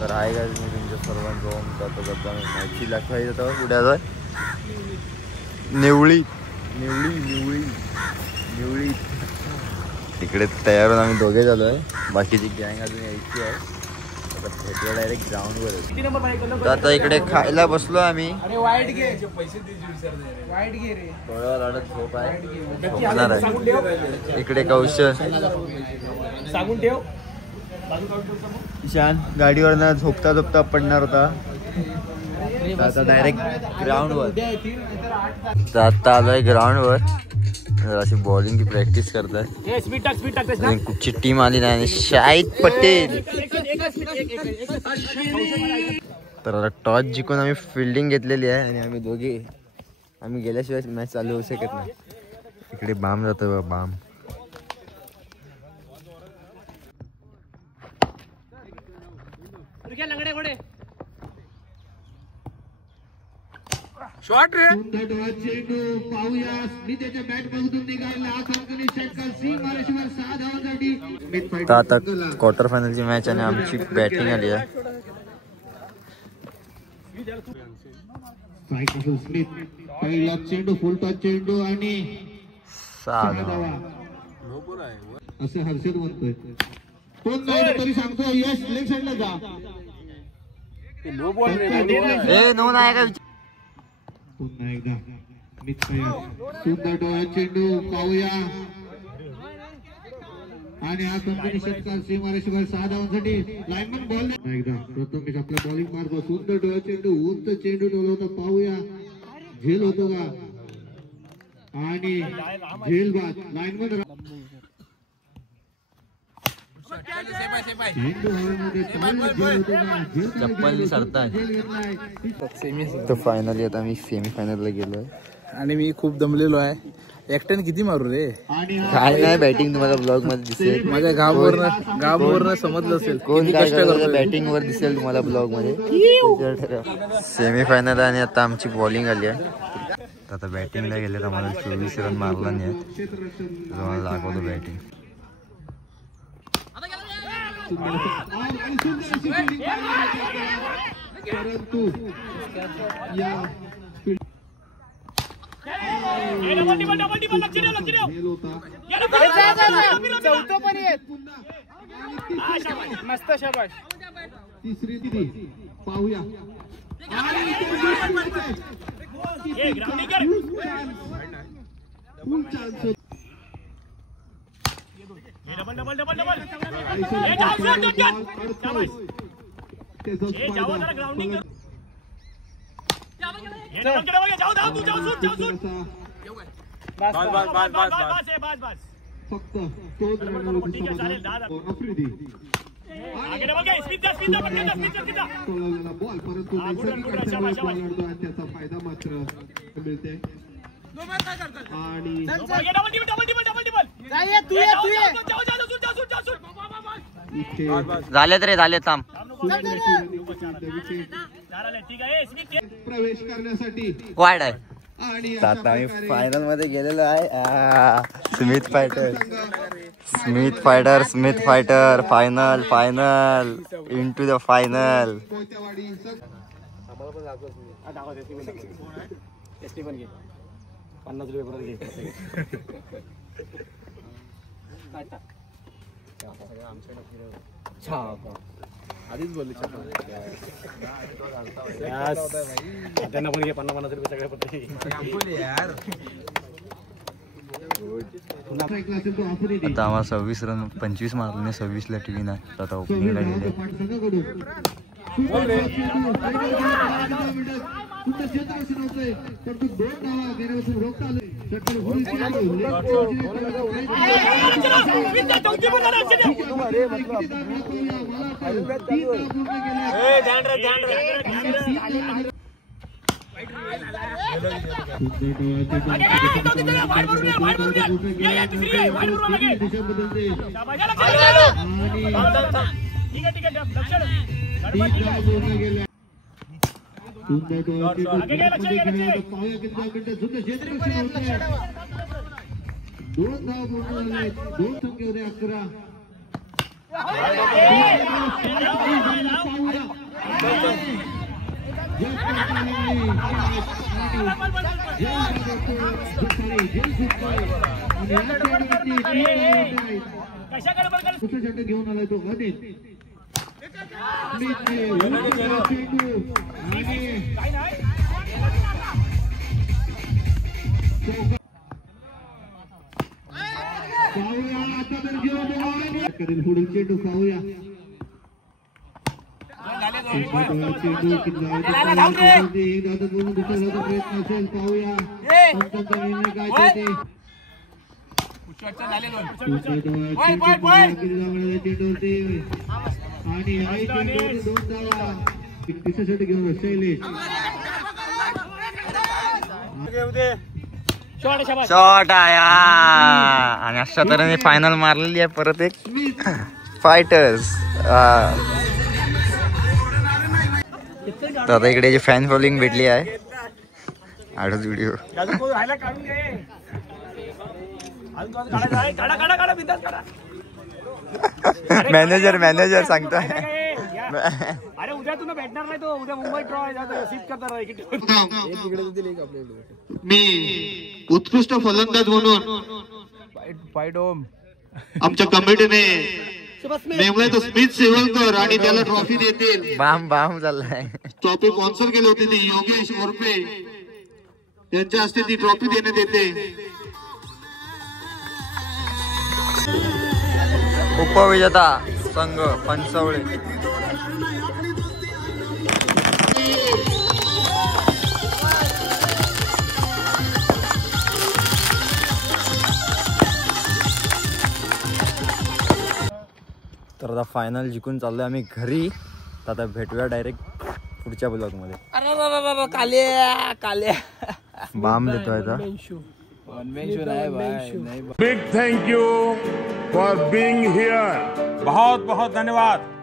तर आहे का मी तुमच्या सर्वांचं ओम जातो गप्पा मॅची लागतो कुठे जातोय नेवळी नेवळी निवळी निवळी तिकडे तयार होऊन आम्ही दोघे झालो आहे. बाकीची गँग अजून यायची आहे. आता भेटूया डायरेक्ट ग्राउंडवर. तर आता इकडे खायला बसलो आम्ही. थोड्या रडत झोप आहे झोपणार आहे. इकडे कौशल सांगून ठेव. ईशान गाडीवरनं झोपता झोपता पडणार होता. आता डायरेक्ट ग्राउंडवर. तर आता आलोय ग्राउंडवर. अशी बॉलिंगची प्रॅक्टिस करतात. कुठची टीम आली नाही आणि शाहिद पटेल. तर आता टॉस जिंकून आम्ही फिल्डिंग घेतलेली आहे आणि आम्ही गेल्याशिवाय मॅच चालू होऊ शकत नाही. इकडे बाम जातो बाम. शॉट रे चेंडू पाहूया. स्मिथच्या बॅट मधून निघाला आखंकनी षटकार. सी मारेश्वर 6 धावांसाठी. आता क्वार्टर फायनलची मॅच आणि आमची बॅटिंग आली आहे. स्मिथ पहिला चेंडू फुल टॉस चेंडू आणि 6 धावा असे हर्षद म्हणतोय. कोण नाही तरी सांगतो यश लेग साइडला जा. नो बॉल रे. नो नाही का. पुन्हा एकदा स्मिथ तयार. सुंदर डोळा चेंडू पाहूया आणि हा कंपनी षटकार. सी मारेश्वर 6 धावांसाठी. लाईनमन बॉल एकदा प्रथमेश आपला बॉलिंग मार्ग. सुंदर डोळा चेंडू उंच चेंडू डोला होता. पाहूया झेल होतो का आणि झेल बाद. लाईनमन चप्पल सरतात. तर फायनली आता मी सेमी फायनलला गेलोय आणि मी खूप दमलेलो आहे. एकट्याने किती मारू रे. काय नाही बॅटिंग तुम्हाला ब्लॉग मध्ये दिसेल. माझ्या गावावरनं समजलं असेल कोण काय करतो. बॅटिंग वर दिसेल तुम्हाला ब्लॉग मध्ये. सेमी फायनल आणि आता आमची बॉलिंग आली आहे. आता बॅटिंगला गेले तर मला 24 रन मारला नाही. तुम्हाला दाखवतो बॅटिंग. परंतु या मस्त शाबाश. तिसरी दिली पाहूया. फक्त बॉल परंतु त्याचा फायदा मात्र मिळते. आणि झालेत रे झाले. थांब प्रवेश करण्यासाठी वाईड आहे. आता आम्ही फायनल मध्ये गेलेलो आहे. Smith fighter final into the final. आधीच बोलली त्यांना पण घे 50-50 रुपये सगळ्या पत्ते. आता आम्हाला 26 रन 25 मारले. 26 ला टीव्ही नाही. आता ओपनिंगला गेले. चेंडू घेऊन आलाय तो अनिल पुढील चेंडू पाहूया चेंडू एकदा बोलून दुसऱ्याचा प्रयत्न असेल पाहूया पंचांचा निर्णय काय ते चेंडूवरती आणि आई चेंडूवरती 2 धावा तिसऱ्यासाठी घेऊन शैलेश शॉट आया आणि अशा तऱ्हेने फायनल मारलेली आहे परत एक फायटर्स. आता इकडे जी फॅन फॉलोइंग भेटली आहे आठच व्हिडिओ मॅनेजर सांगताय अरे उद्या तुला भेटणार नाही तो उद्या मुंबई ड्रॉ मी उत्कृष्ट फलंदाज म्हणून आमच्या कमिटीने नेमलाय तो स्मित सेवलकर आणि त्याला ट्रॉफी देतील. बाम चाललाय. ट्रॉफी स्पॉन्सर केले होते ते योगेश मोरपे त्यांच्या हस्ते ती ट्रॉफी देण्यात येते. उपविजेता संघ पंचवळे. तर आता फायनल जिंकून चाललोय आम्ही घरी. आता भेटूया डायरेक्ट पुढच्या ब्लॉग मध्ये. अरे बाबा काल्या बाम देतोय आता. Big thank you for being here. बहुत बहुत धन्यवाद.